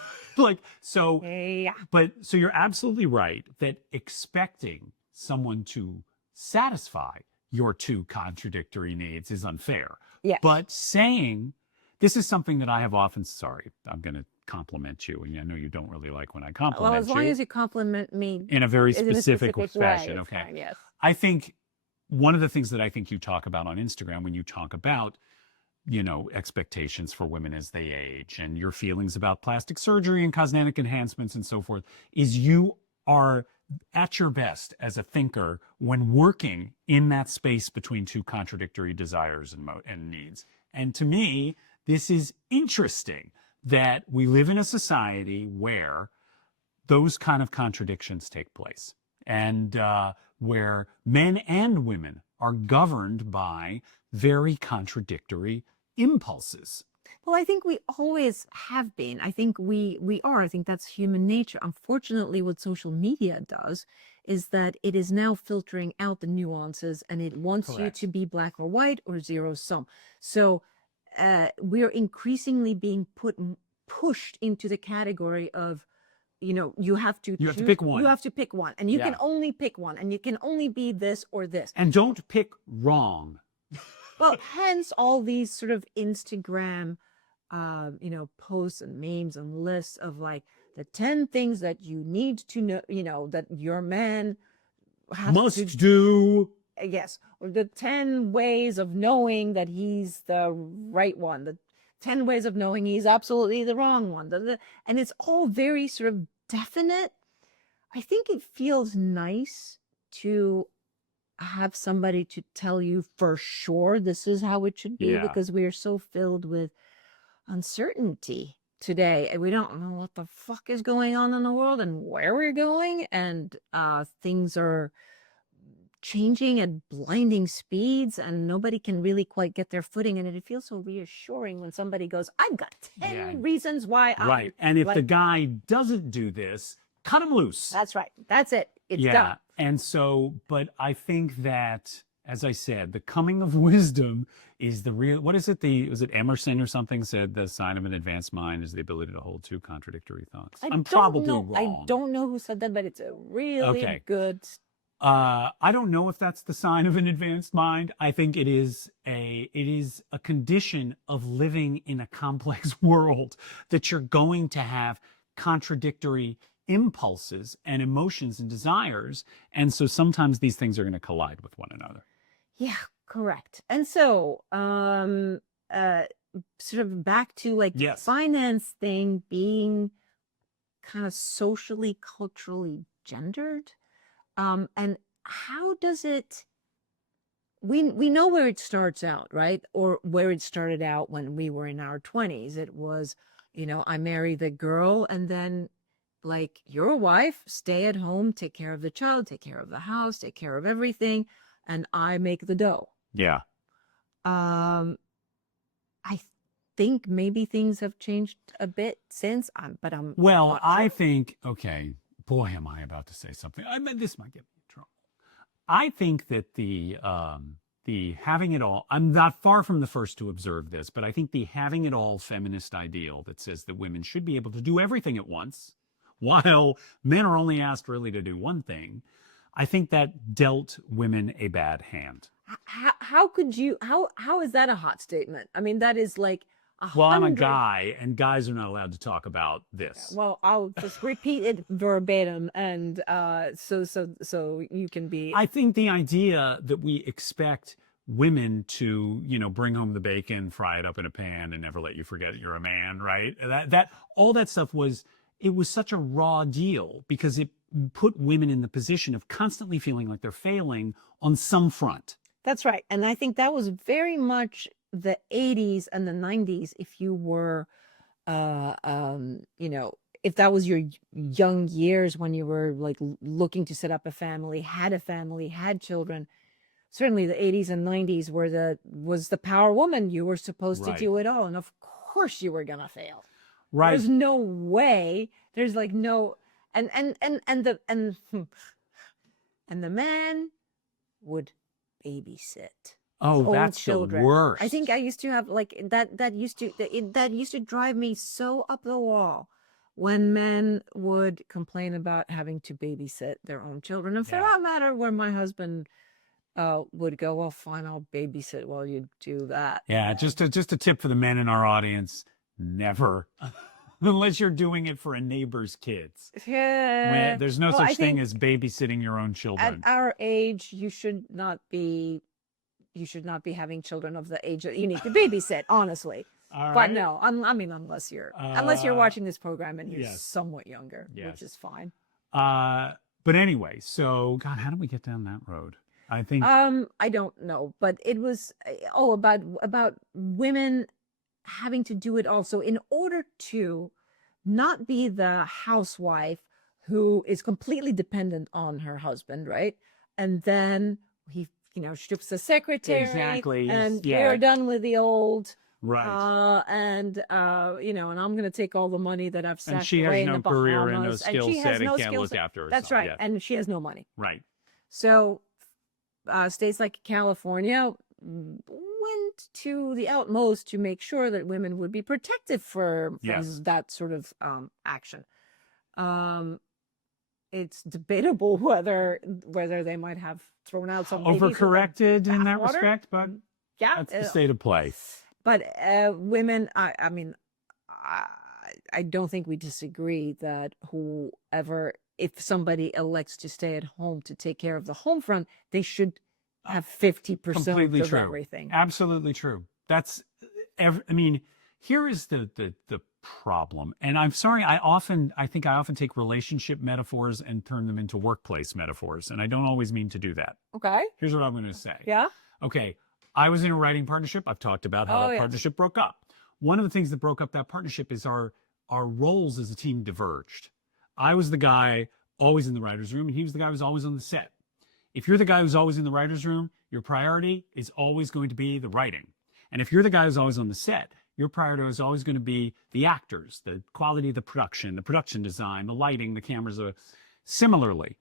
So you're absolutely right that expecting someone to satisfy your two contradictory needs is unfair. Yes. But saying, this is something that I have often, I'm going to compliment you. And I know you don't really like when I compliment you. Well, as long as you compliment me in a very specific fashion. Way, okay. Fine, yes. I think one of the things that I think you talk about on Instagram when you talk about, expectations for women as they age and your feelings about plastic surgery and cosmetic enhancements and so forth, is you are at your best as a thinker when working in that space between two contradictory desires and needs. And to me, this is interesting that we live in a society where those kind of contradictions take place, and where men and women are governed by very contradictory impulses. Well, I think we always have been. I think we are. I think that's human nature. Unfortunately, what social media does is that it is now filtering out the nuances, and it wants you to be black or white or zero sum. So we're increasingly being pushed into the category of, you have to pick one. You have to pick one, and you can only pick one, and you can only be this or this. And don't pick wrong. Well, hence all these sort of Instagram posts and memes and lists of like the 10 things that you need to know, that your man must do. Yes. Or the 10 ways of knowing that he's the right one, the 10 ways of knowing he's absolutely the wrong one. And it's all very sort of definite. I think it feels nice to have somebody to tell you for sure this is how it should be, because we are so filled with uncertainty today, and we don't know what the fuck is going on in the world and where we're going, and things are changing at blinding speeds, and nobody can really quite get their footing. And it feels so reassuring when somebody goes, I've got 10 reasons why right. And if the guy doesn't do this, cut him loose. That's right. That's it. It's done. And so, but I think that, as I said, the coming of wisdom is the real, what is it? Was it Emerson or something said the sign of an advanced mind is the ability to hold two contradictory thoughts? I'm probably wrong. I don't know who said that, but it's a really good. I don't know if that's the sign of an advanced mind. I think it is a condition of living in a complex world that you're going to have contradictory impulses and emotions and desires. And so sometimes these things are going to collide with one another. Yeah, correct. And so, sort of back to like the finance thing being kind of socially, culturally gendered. And how does it, we know where it starts out, right? Or where it started out when we were in our 20s. It was, I married the girl, and then like, you're a wife, stay at home, take care of the child, take care of the house, take care of everything, and I make the dough. Yeah. I think maybe things have changed a bit since, but I'm well, not I sure. think, okay, boy, am I about to say something. I mean, this might get me in trouble. I think that the having it all, I'm not far from the first to observe this, but I think the having it all feminist ideal that says that women should be able to do everything at once, while men are only asked really to do one thing, I think that dealt women a bad hand. How could you, how is that a hot statement? I mean, that is like well, I'm a guy, and guys are not allowed to talk about this. Well, I'll just repeat it verbatim, and so you can be. I think the idea that we expect women to, bring home the bacon, fry it up in a pan, and never let you forget you're a man, right? That all that stuff was such a raw deal because it put women in the position of constantly feeling like they're failing on some front. That's right, and I think that was very much the 80s and the 90s. If you were, if that was your young years when you were like looking to set up a family, had children, certainly the 80s and 90s was the power woman. You were supposed to do it all, and of course you were gonna fail. Right. There's no way. There's like no, and the man would babysit. Oh, that's children. The worst. I think I used to have like that used to drive me so up the wall when men would complain about having to babysit their own children. And for that matter, where my husband would go, well, fine, I'll babysit while you do that. Yeah, just a tip for the men in our audience: never, unless you're doing it for a neighbor's kids. Yeah, there's no such thing as babysitting your own children. At our age, you should not be having children of the age that you need to babysit, honestly. All right. But no, I mean, unless you're watching this program and you're somewhat younger, which is fine. But anyway, so God, how do we get down that road? I think I don't know, but it was about women having to do it also in order to not be the housewife who is completely dependent on her husband, right? And then he strips the secretary. Exactly. And we're done with the old. Right. And I'm going to take all the money that I've stashed away in the Bahamas. And she has no career and no skill set and can't look after herself. That's right. Yes. And she has no money. Right. So states like California went to the utmost to make sure that women would be protected from that sort of action. It's debatable whether they might have thrown out some overcorrected in that respect, but that's the state of play. But women, I mean, I don't think we disagree that if somebody elects to stay at home to take care of the home front, they should have 50% completely of true. Everything. Absolutely true. That's, I mean, here is the problem. And I'm sorry, I think I often take relationship metaphors and turn them into workplace metaphors. And I don't always mean to do that. Okay. Here's what I'm going to say. Yeah. Okay. I was in a writing partnership. I've talked about how that partnership broke up. One of the things that broke up that partnership is our roles as a team diverged. I was the guy always in the writer's room, and he was the guy who was always on the set. If you're the guy who's always in the writer's room, your priority is always going to be the writing. And if you're the guy who's always on the set, your priority is always going to be the actors, the quality of the production design, the lighting, the cameras. Similarly,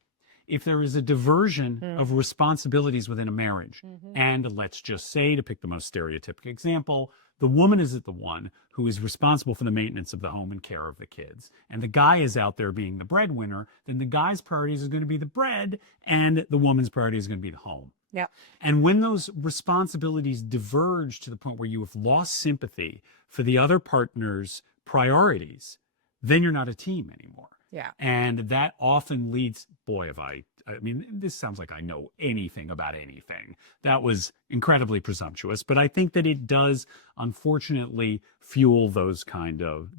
if there is a diversion of responsibilities within a marriage, and let's just say, to pick the most stereotypical example, the woman is the one who is responsible for the maintenance of the home and care of the kids, and the guy is out there being the breadwinner, then the guy's priorities is going to be the bread, and the woman's priority is going to be the home. Yeah. And when those responsibilities diverge to the point where you have lost sympathy for the other partner's priorities, then you're not a team anymore. Yeah. And that often leads, boy, I mean, this sounds like I know anything about anything. That was incredibly presumptuous, but I think that it does, unfortunately, fuel those kind of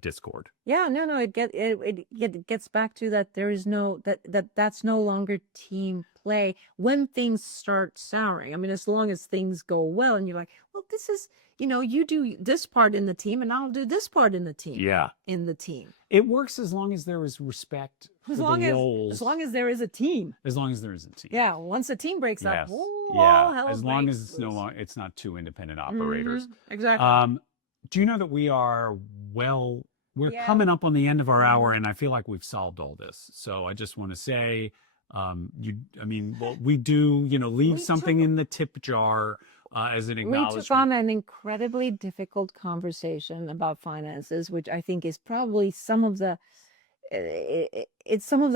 discord. Yeah, no, it gets back to that there is no, that's no longer team play when things start souring. I mean, as long as things go well and you're like, well, this is, you do this part in the team and I'll do this part in the team. Yeah. In the team. It works as long as there is respect for the roles. As long as there is a team. As long as there is a team. Yeah. Once a team breaks up, Yes. all hell As long breaks as loose. it's not two independent operators. Exactly. Do you know that we're Yeah. coming up on the end of our hour, and I feel like we've solved all this. So I just want to say, we do, leave something in the tip jar as an We acknowledgement. took on an incredibly difficult conversation about finances, which I think is probably some of the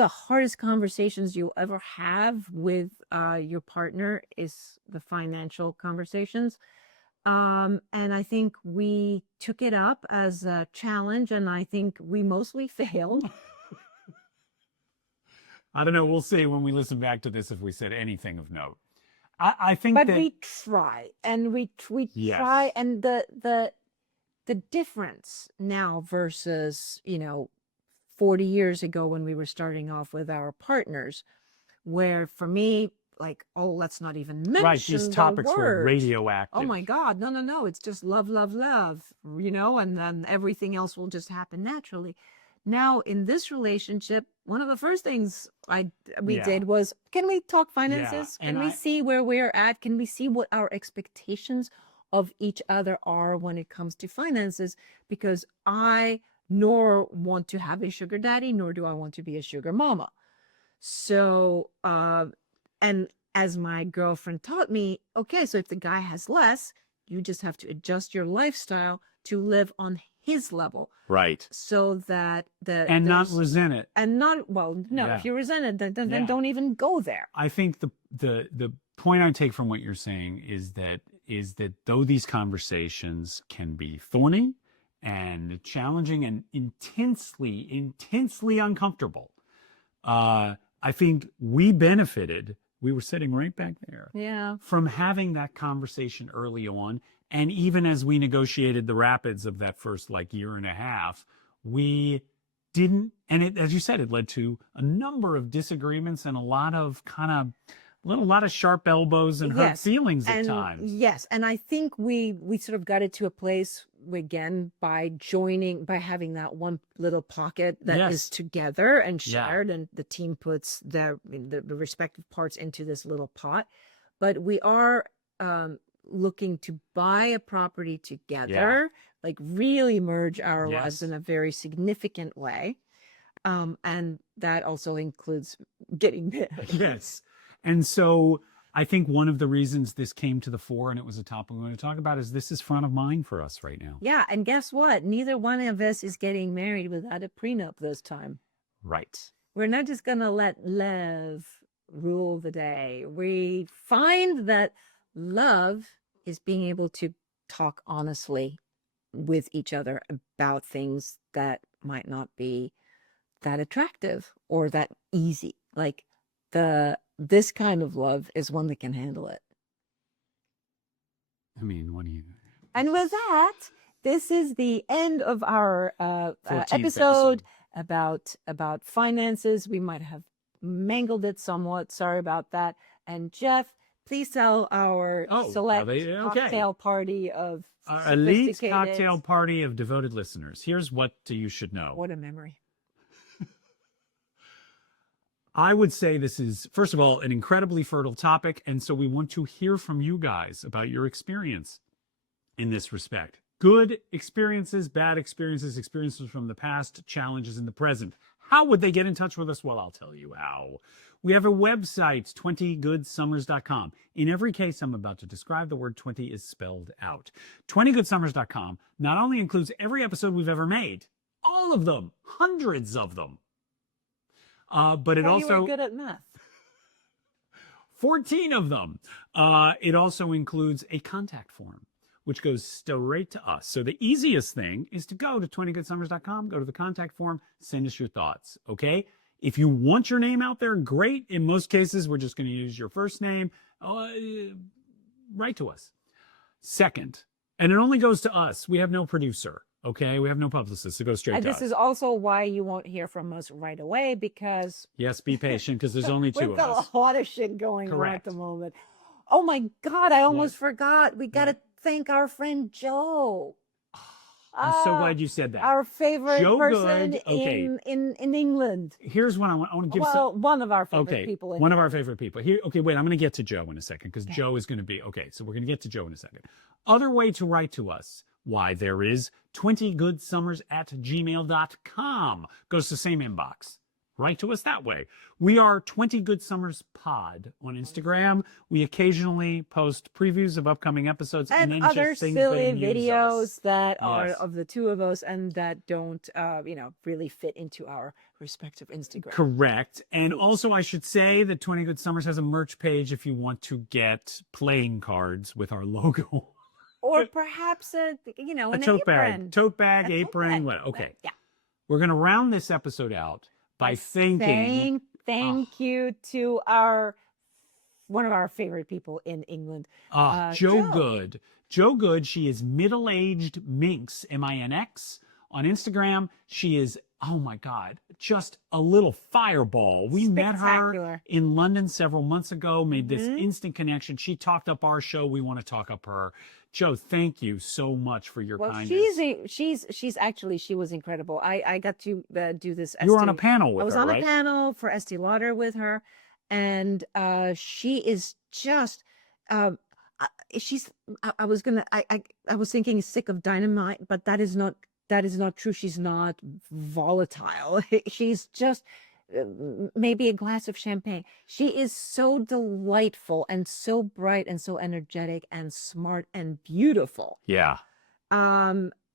hardest conversations you'll ever have with your partner is the financial conversations. And I think we took it up as a challenge, and I think we mostly failed. I don't know. We'll see when we listen back to this if we said anything of note. I think But that we try, and we Yes. try, and the difference now versus 40 years ago when we were starting off with our partners, where for me, like, oh, let's not even mention right, these topics the were word. radioactive. Oh my God, no, it's just love, love, love, and then everything else will just happen naturally. Now in this relationship, one of the first things we Yeah. did was, can we talk finances? Yeah, Can we see where we're at? Can we see what our expectations of each other are when it comes to finances? Because I nor want to have a sugar daddy, nor do I want to be a sugar mama. So, and as my girlfriend taught me, okay, so if the guy has less, you just have to adjust your lifestyle to live on his level, Right. so that And not resent it. and not, well, no, Yeah. if you're resented, then Yeah. don't even go there. I think the point I take from what you're saying is that though these conversations can be thorny and challenging and intensely uncomfortable, I think we benefited. We were sitting right back there. Yeah. From having that conversation early on. And even as we negotiated the rapids of that first year and a half, we didn't, and as you said, it led to a number of disagreements and a lot of sharp elbows and hurt feelings at times. Yes. And I think we sort of got it to a place again by having that one little pocket that is together and shared, and the team puts the respective parts into this little pot. But we are looking to buy a property together, like really merge our lives in a very significant way. And that also includes getting married. Yes. And so I think one of the reasons this came to the fore and it was a topic we want to talk about is this is front of mind for us right now. Yeah. And guess what? Neither one of us is getting married without a prenup this time. Right. We're not just going to let love rule the day. We find that love is being able to talk honestly with each other about things that might not be that attractive or that easy. Like this kind of love is one that can handle it. I mean, what do you? And with that, this is the end of our 14th episode about finances. We might have mangled it somewhat. Sorry about that. And Jeff, please tell our select cocktail party of our elite sophisticated- cocktail party of devoted listeners. Here's what you should know. What a memory. I would say this is, first of all, an incredibly fertile topic. And so we want to hear from you guys about your experience in this respect. Good experiences, bad experiences, experiences from the past, challenges in the present. How would they get in touch with us? Well, I'll tell you how. We have a website, 20goodsummers.com. In every case I'm about to describe, the word 20 is spelled out. 20goodsummers.com not only includes every episode we've ever made, all of them, hundreds of them, but it Well, also... you were good at math. 14 of them. It also includes a contact form, which goes straight to us. So the easiest thing is to go to 20goodsummers.com, go to the contact form, send us your thoughts, okay? If you want your name out there, great. In most cases, we're just going to use your first name. Write to us. Second, and it only goes to us. We have no producer, okay? We have no publicist. It goes straight And to this us. is also why you won't hear from us right away, because Yes, be patient, because there's only two we've of got us. a lot of shit going on at Correct. the moment. Oh my God, I almost forgot. We got to thank our friend Joe. I'm so glad you said that. Our favorite Joe person Good. Okay. in England. Here's what I want to give Well, one of our favorite Okay, people. one of our favorite people. Here, okay, wait, I'm going to get to Joe in a second because Joe is going to be, okay, so we're going to get to Joe in a second. Other way to write to us, why, there is 20goodsummers@gmail.com. Goes to the same inbox. Write to us that way. We are 20 Good Summers Pod on Instagram. We occasionally post previews of upcoming episodes and then other just things silly that amuse videos us. that are Yes. of the two of us and that don't, really fit into our respective Instagram. Correct. And also, I should say that 20 Good Summers has a merch page if you want to get playing cards with our logo. Or perhaps an tote apron. bag, tote bag, A tote apron, bag, what? tote Okay. bag, yeah. We're going to round this episode out by thanking. Thank you to one of our favorite people in England, Joe Good. Joe Good, she is middle-aged Minx, M-I-N-X. On Instagram, she is, oh my God, just a little fireball. We met her Spectacular. in London several months ago, made this instant connection. She talked up our show. We want to talk up her. Joe, thank you so much for your kindness. She was incredible. I got to do this. You were on a panel with her, I was on right? a panel for Estee Lauder with her, and she is just. I was thinking sick of dynamite, but that is not true. She's not volatile. She's just maybe a glass of champagne. She is so delightful and so bright and so energetic and smart and beautiful. Yeah.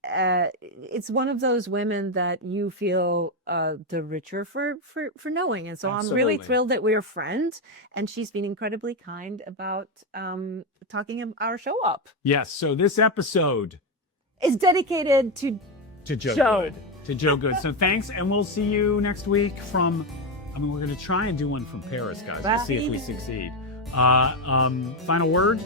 It's one of those women that you feel the richer for knowing. And so I'm really thrilled that we're friends, and she's been incredibly kind about talking our show up. Yes. So this episode is dedicated to Joe Good. To Joe Good. So thanks, and we'll see you next week we're going to try and do one from Paris, guys. We'll see if we succeed. Final word?